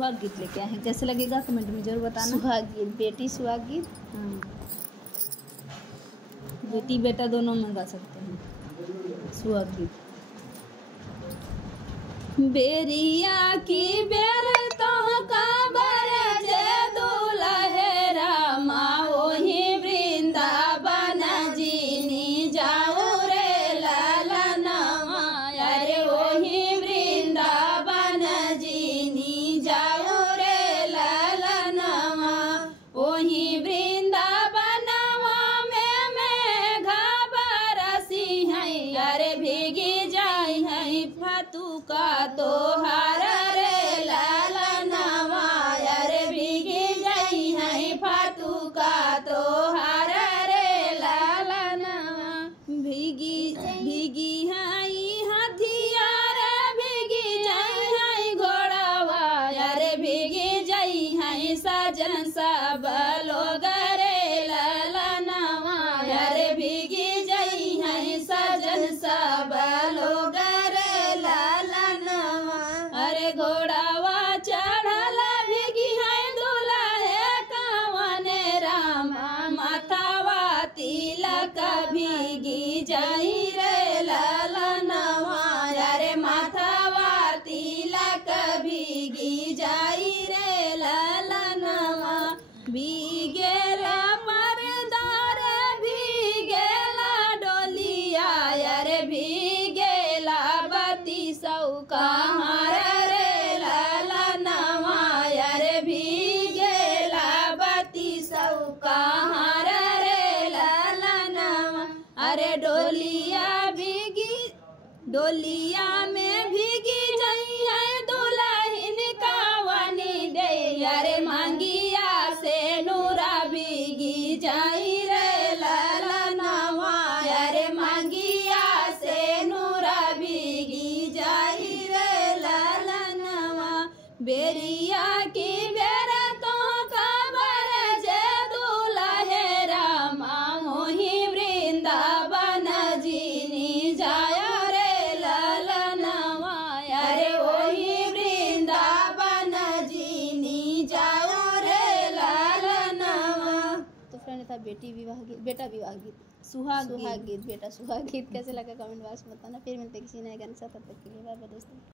सुहाग गीत लेके आए हैं, कैसे लगेगा कमेंट में जरूर बताना। सुहाग गीत, बेटी सुहाग गीत। हाँ, बेटी बेटा दोनों में गा सकते हैं सुहाग गीत। बेरिया की बेर तो काबर जे दुल्हे रामा ओही वृंदावन जीनी जाऊ रे ललनवा, अरे ओही वृंदावन जीनी जाऊ रे ललनवा, ओही वृंदावनवा में घबरसी है, अरे भीगी जाई है फतू का तोहार रे ललनवा, अरे भीगी जाई है फतू का तोहार रे ललनवा, भीगी भीगी है हथियार, भीगी जाई है घोड़ावा, अरे भीगी जाई है सजन सब लोग रे ललनवा, अरे भीगी जाई है सजन सब लोग रे ललनवा, अरे घोड़ावा चढ़ल भीगी है दुल्हे कवने रामा, माथावा तिलक भीगी जाई रे ललनवा, अरे माथावा तिलक भीगी जाई रे ललनवा, भीगेला परदार भीगेला डोलिया, अरे भीगेला बत्ती सौकाहार रे ललनवा, अरे भीगेला बत्ती सौकाहार रे ललनवा, अरे डोलिया भीगी डोलिया में भीगी जाई है दुल्हन कावनी दे, अरे मांगिया से नूरा भीगी जाई रे ललनवा, अरे मांगिया से नूरा भीगी जाई रे ललनवा, बेरिया की बेर तो काबर जे दुल्हे रामा ओही वृंदावन जीनी जाया रे ललनवा, अरे ओही वृंदावन जीनी जाया रे ललनवा। तो फ्रेंड था बेटी विवाह गीत, बेटा विवाह गीत, सुहाग सुहाग गीत, बेटा सुहाग गीत। कैसे लगा कमेंट बॉक्स में बताना। फिर मिलते किसी नए गाने के साथ, तब तक के लिए बाय बाय दोस्तों।